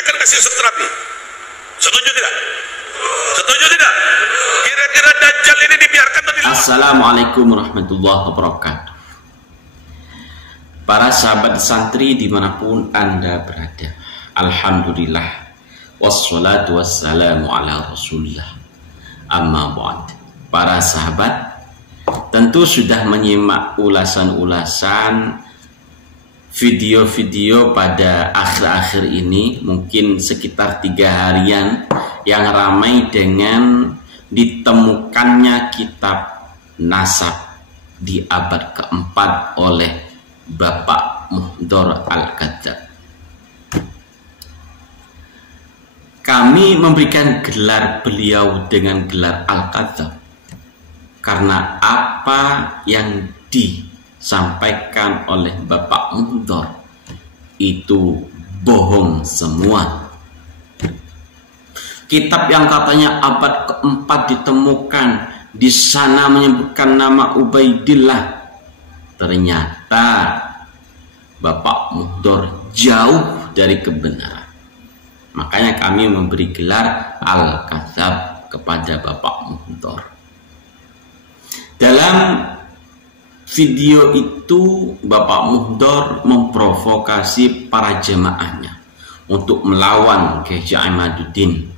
akan kasih terapi. Setuju tidak? Setuju tidak? Kira-kira Dajjal ini dibiarkan atau tidak? Assalamualaikum warahmatullahi wabarakatuh. Para sahabat santri dimanapun Anda berada, alhamdulillah, wassalatu wassalamu ala rasulillah, amma ba'd. Para sahabat tentu sudah menyimak ulasan-ulasan video-video pada akhir-akhir ini, mungkin sekitar 3 harian, yang ramai dengan ditemukannya kitab nasab di abad keempat oleh Bapak Muhdor Al-Kadzab. Kami memberikan gelar beliau dengan gelar Al-Kadzab karena apa yang disampaikan oleh Bapak Muhdor itu bohong semua. Kitab yang katanya abad keempat ditemukan, di sana menyebutkan nama Ubaidillah. Ternyata Bapak Muhdor jauh dari kebenaran. Makanya kami memberi gelar Al-Kadzab kepada Bapak Muhdor. Dalam video itu Bapak Muhdor memprovokasi para jemaahnya untuk melawan Kiai Imaduddin,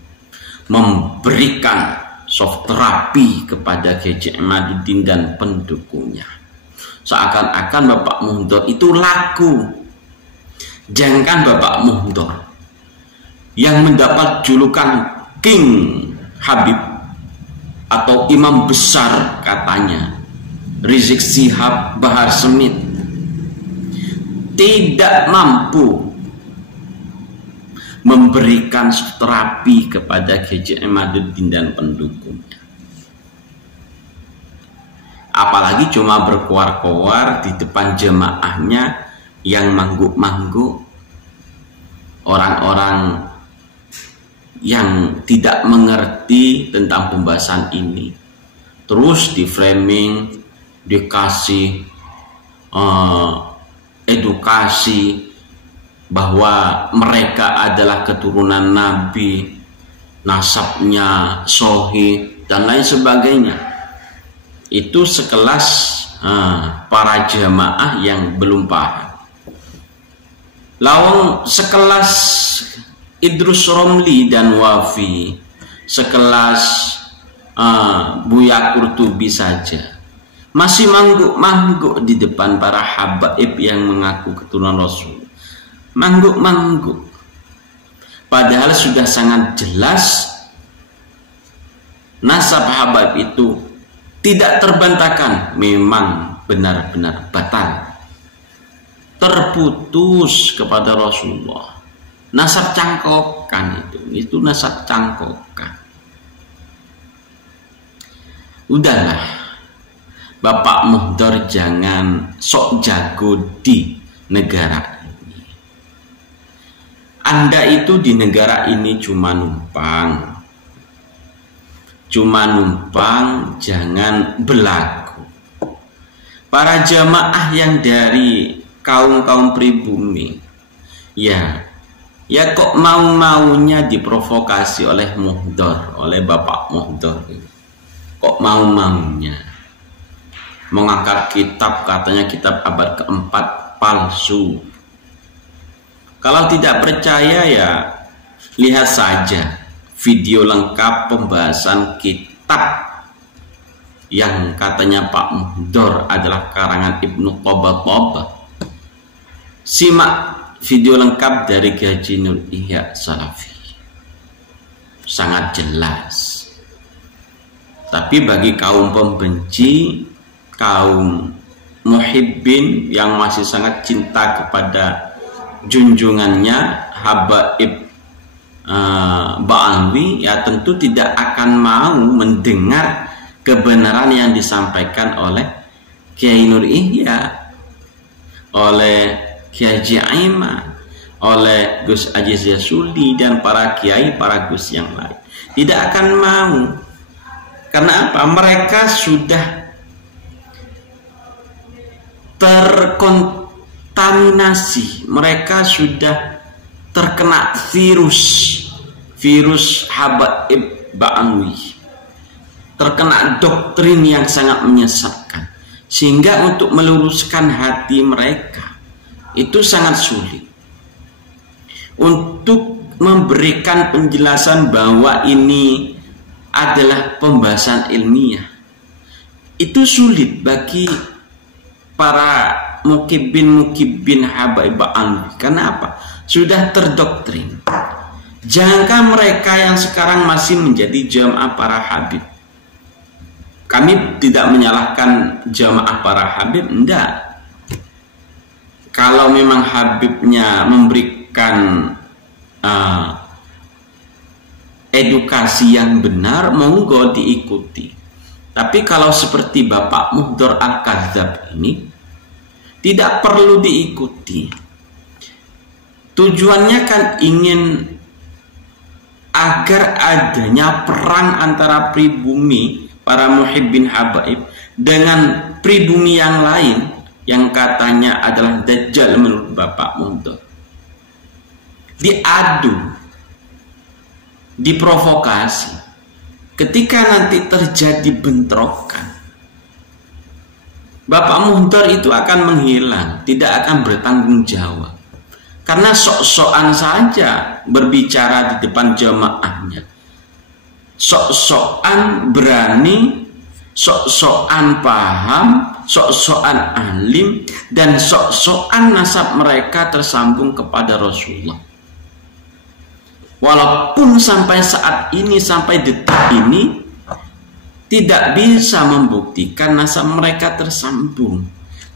memberikan soft terapi kepada Kiai Imaduddin dan pendukungnya. Seakan-akan Bapak Muhdor itu laku. Jangan Bapak Muhdor yang mendapat julukan King Habib atau imam besar katanya, Rizik Syihab Bahar Smith, tidak mampu memberikan terapi kepada Kiai Imaduddin dan pendukungnya. Apalagi cuma berkoar-koar di depan jemaahnya yang mangguk-mangguk, orang-orang yang tidak mengerti tentang pembahasan ini. Terus di framing, dikasih edukasi bahwa mereka adalah keturunan Nabi, nasabnya sahih dan lain sebagainya. Itu sekelas para jamaah yang belum paham. Lawang sekelas Idrus Romli dan Wafi, sekelas Buya Qurtubi saja masih mangguk-mangguk di depan para habaib yang mengaku keturunan Rasul. Mangguk-mangguk. Padahal sudah sangat jelas nasab habaib itu tidak terbantahkan, memang benar-benar batal, terputus kepada Rasulullah. Nasab cangkokan itu nasab cangkokan. Udahlah, Bapak Muhdor jangan sok jago di negara ini. Anda itu di negara ini cuma numpang. Jangan berlaku. Para jamaah yang dari kaum pribumi, ya kok mau-maunya diprovokasi oleh Muhdor, oleh Bapak Muhdor. Kok mau-maunya mengangkat kitab, katanya kitab abad keempat palsu. Kalau tidak percaya ya lihat saja video lengkap pembahasan kitab yang katanya Pak Muhdor adalah karangan Ibnu Tabattabah. Simak video lengkap dari Haji Nur Ihya Salafi. Sangat jelas. Tapi bagi kaum pembenci, kaum muhibbin yang masih sangat cinta kepada junjungannya Habaib Ba'alwi, ya tentu tidak akan mau mendengar kebenaran yang disampaikan oleh Kiai Nur Ihya, oleh Kiai Aiman, oleh Gus Aziz Yasuli dan para kiai, para gus yang lain. Tidak akan mau. Karena apa? Mereka sudah terkontaminasi, mereka sudah terkena virus Habaib Ba'alwi, terkena doktrin yang sangat menyesatkan, sehingga untuk meluruskan hati mereka itu sangat sulit. Untuk memberikan penjelasan bahwa ini adalah pembahasan ilmiah, itu sulit bagi para mukibin Habaib Ba'alwi. Kenapa? Sudah terdoktrin. Jangankan mereka yang sekarang masih menjadi jamaah para habib. Kami tidak menyalahkan jamaah para habib, enggak. Kalau memang habibnya memberikan edukasi yang benar, monggo diikuti. Tapi kalau seperti Bapak Muhdor Al-Kadzab ini, tidak perlu diikuti. Tujuannya kan ingin agar adanya perang antara pribumi para muhibbin habaib dengan pribumi yang lain yang katanya adalah Dajjal menurut Bapak Muhdor. Diadu, diprovokasi. Ketika nanti terjadi bentrokan, Bapak Muhdor itu akan menghilang, tidak akan bertanggung jawab. Karena sok-sokan saja berbicara di depan jamaahnya. Sok-sokan berani, sok-sokan paham, sok-sokan alim, dan sok-sokan nasab mereka tersambung kepada Rasulullah. Walaupun sampai saat ini, sampai detik ini, tidak bisa membuktikan nasab mereka tersambung,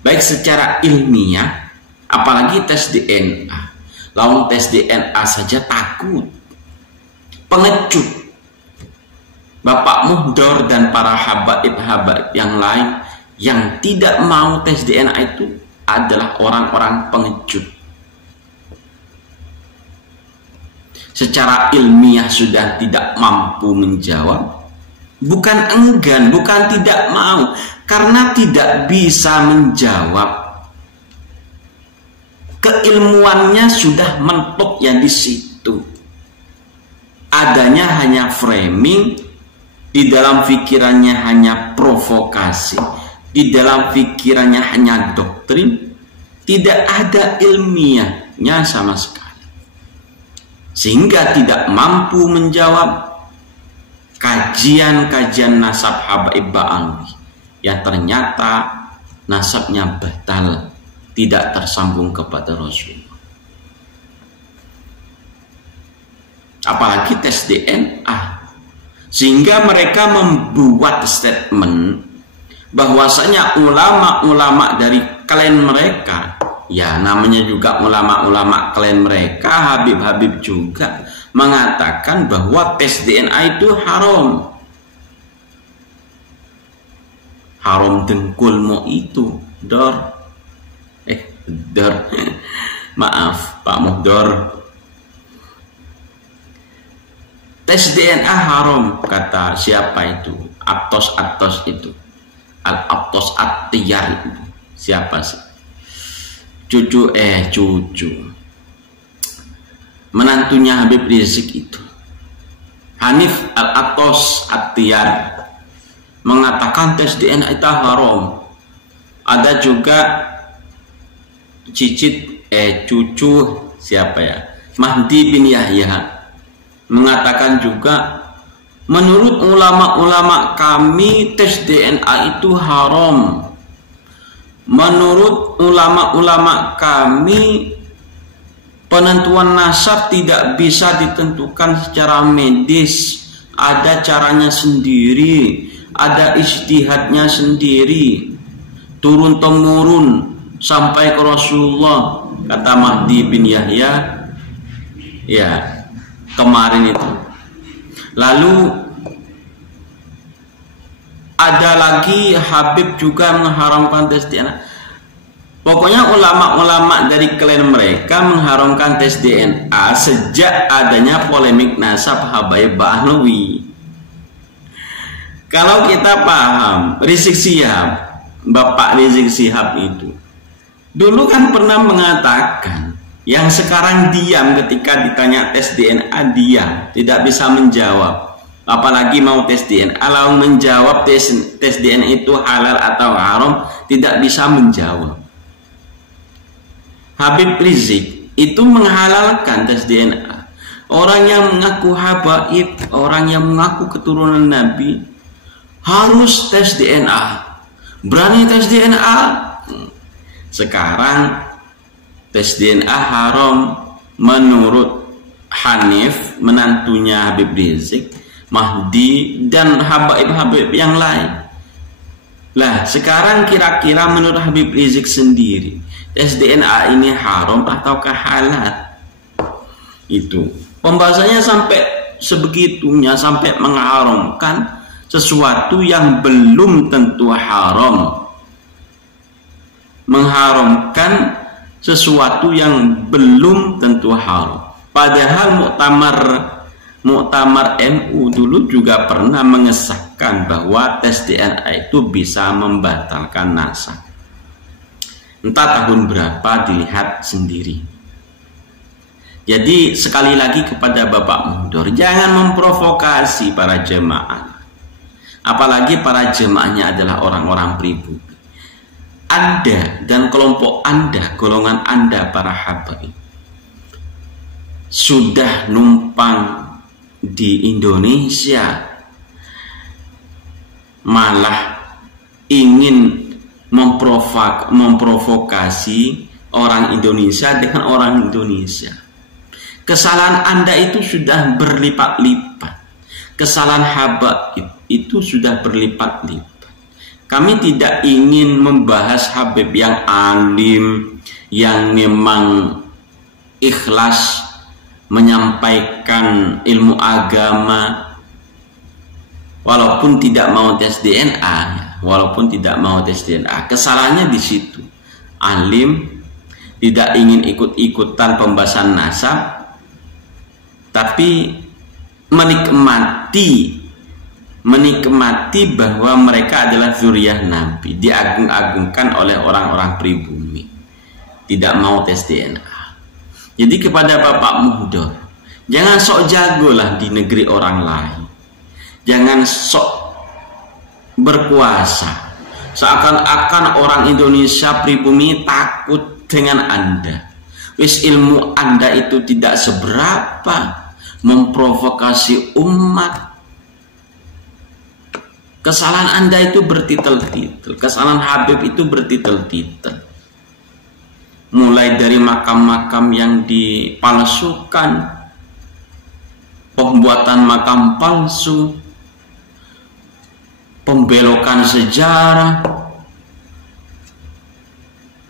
baik secara ilmiah, apalagi tes DNA. Lawan tes DNA saja takut, pengecut. Bapak Muhdor dan para habaib-habaib yang lain yang tidak mau tes DNA itu adalah orang-orang pengecut. Secara ilmiah sudah tidak mampu menjawab. Bukan enggan, bukan tidak mau, karena tidak bisa menjawab. Keilmuannya sudah mentok ya di situ. Adanya hanya framing, di dalam pikirannya hanya provokasi, di dalam pikirannya hanya doktrin, tidak ada ilmiahnya sama sekali. Sehingga tidak mampu menjawab kajian-kajian nasab Habaib Ba'alwi yang ternyata nasabnya batal, tidak tersambung kepada Rasulullah. Apalagi tes DNA, sehingga mereka membuat statement bahwasanya ulama-ulama dari klan mereka, ya namanya juga ulama-ulama klan mereka, Habib-Habib juga, mengatakan bahwa tes DNA itu haram. Haram dengkulmu itu, Dor. Maaf Pak Muhdor. Tes DNA haram, kata siapa itu? Aptos itu. Al-Aptos At-Tiyar itu. Siapa sih? Cucu. Menantunya Habib Rizik itu. Hanif Al-Aptos At-Tiyar mengatakan tes DNA itu haram. Ada juga cucu siapa ya? Mahdi bin Yahya mengatakan juga, menurut ulama-ulama kami tes DNA itu haram. Menurut ulama-ulama kami penentuan nasab tidak bisa ditentukan secara medis, ada caranya sendiri, ada ijtihadnya sendiri, turun temurun sampai ke Rasulullah, kata Mahdi bin Yahya ya kemarin itu. Lalu ada lagi Habib juga mengharamkan tes DNA. Pokoknya ulama-ulama dari klan mereka mengharamkan tes DNA sejak adanya polemik nasab Habaib Ba'alwi. Kalau kita paham, Rizik Syihab, Bapak Rizik Syihab itu dulu kan pernah mengatakan Yang sekarang diam ketika ditanya tes DNA, diam, tidak bisa menjawab. Apalagi mau tes DNA, kalau menjawab tes DNA itu halal atau haram, tidak bisa menjawab. Habib Rizik itu menghalalkan tes DNA. Orang yang mengaku habaib, orang yang mengaku keturunan Nabi, harus tes DNA. Berani tes DNA. Sekarang tes DNA haram menurut Hanif, menantunya Habib Rizik, Mahdi, dan habaib-habaib yang lain. Lah, sekarang kira-kira menurut Habib Rizik sendiri, tes DNA ini haram ataukah halal? Itu pembahasannya sampai sebegitunya, sampai mengharamkan sesuatu yang belum tentu haram. Mengharamkan sesuatu yang belum tentu haram. Padahal Muktamar MU dulu juga pernah mengesahkan bahwa tes DNA itu bisa membatalkan nasab. Entah tahun berapa, dilihat sendiri. Jadi sekali lagi kepada Bapak Mundur, jangan memprovokasi para jemaah. Apalagi para jemaahnya adalah orang-orang pribumi. Anda dan kelompok Anda, golongan Anda para habaib, sudah numpang di Indonesia, malah ingin memprovokasi orang Indonesia dengan orang Indonesia. Kesalahan Anda itu sudah berlipat-lipat. Kesalahan habaib itu sudah berlipat-lipat. Kami tidak ingin membahas habib yang alim, yang memang ikhlas menyampaikan ilmu agama, walaupun tidak mau tes DNA, kesalahannya di situ. Alim, tidak ingin ikut-ikutan pembahasan nasab, tapi menikmati bahwa mereka adalah zuriyah Nabi, diagung-agungkan oleh orang-orang pribumi, tidak mau tes DNA. Jadi kepada Bapak Muhdor, jangan sok jago lah di negeri orang lain, jangan sok berkuasa, seakan-akan orang Indonesia pribumi takut dengan Anda. Wis ilmu Anda itu tidak seberapa, memprovokasi umat. Kesalahan Anda itu bertitel-titel, kesalahan Habib itu bertitel-titel. Mulai dari makam-makam yang dipalsukan, pembuatan makam palsu, pembelokan sejarah,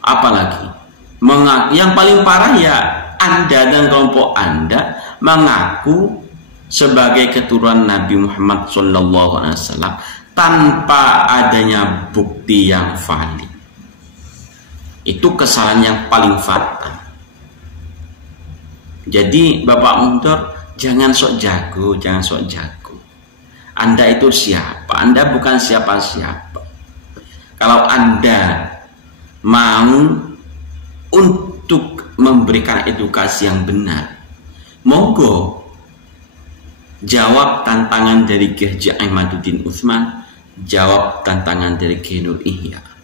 apalagi yang paling parah ya Anda dan kelompok Anda mengaku sebagai keturunan Nabi Muhammad SAW tanpa adanya bukti yang valid. Itu kesalahan yang paling fatal. Jadi Bapak Mundur, jangan sok jago, jangan sok jago. Anda itu siapa? Anda bukan siapa-siapa. Kalau Anda mau untuk memberikan edukasi yang benar, monggo jawab tantangan dari Kiai Haji Ahmaduddin Utsman, jawab tantangan dari Kiai Nur Ihya.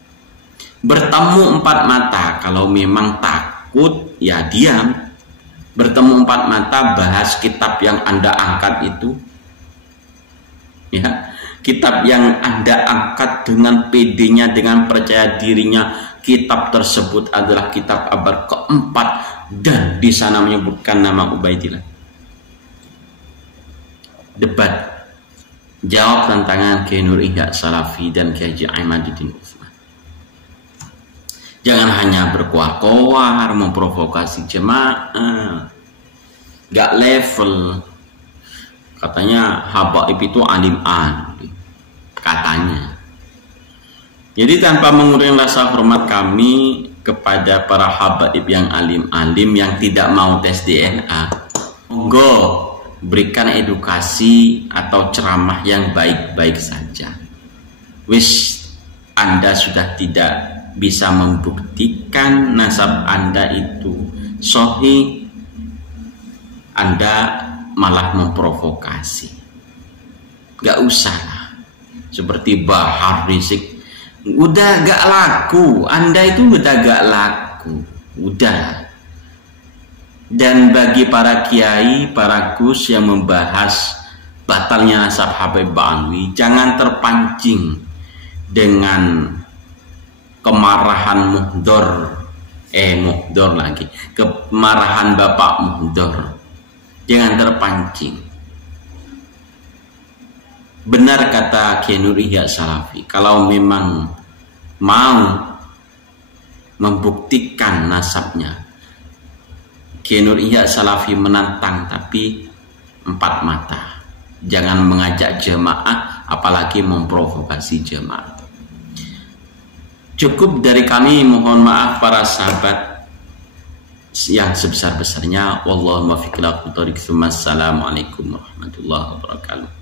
Bertemu empat mata, kalau memang takut ya diam. Bertemu empat mata, bahas kitab yang Anda angkat itu, ya, kitab yang Anda angkat dengan PD-nya, dengan percaya dirinya, kitab tersebut adalah kitab abad keempat dan di sana menyebutkan nama Ubaidillah. Debat, jawab tantangan Kiai Nur Ihya Salafi dan Kiai Haji Ahmaduddin Utsman. Jangan hanya berkoar-koar, memprovokasi jemaah, gak level. Katanya habaib itu alim-alim, katanya. Jadi tanpa mengurangi rasa hormat kami kepada para habaib yang alim-alim yang tidak mau tes DNA, monggo berikan edukasi atau ceramah yang baik-baik saja. Wis Anda sudah tidak bisa membuktikan nasab Anda itu Sohi, Anda malah memprovokasi. Gak usah lah. Seperti Bahar Rizik, udah gak laku, Anda itu udah gak laku, udah. Dan bagi para kiai, para gus yang membahas batalnya nasab Habib Alwi, jangan terpancing dengan kemarahan Muhdor, kemarahan Bapak Muhdor. Jangan terpancing. Benar kata Kiai Nur Ihya Salafi, kalau memang mau membuktikan nasabnya, Kiai Nur Ihya Salafi menantang, tapi 4 mata. Jangan mengajak jemaah, apalagi memprovokasi jemaah. Cukup dari kami, mohon maaf para sahabat yang sebesar-besarnya. Wallahu muwaffiq ila aqwamit thoriq. Assalamualaikum warahmatullahi wabarakatuh.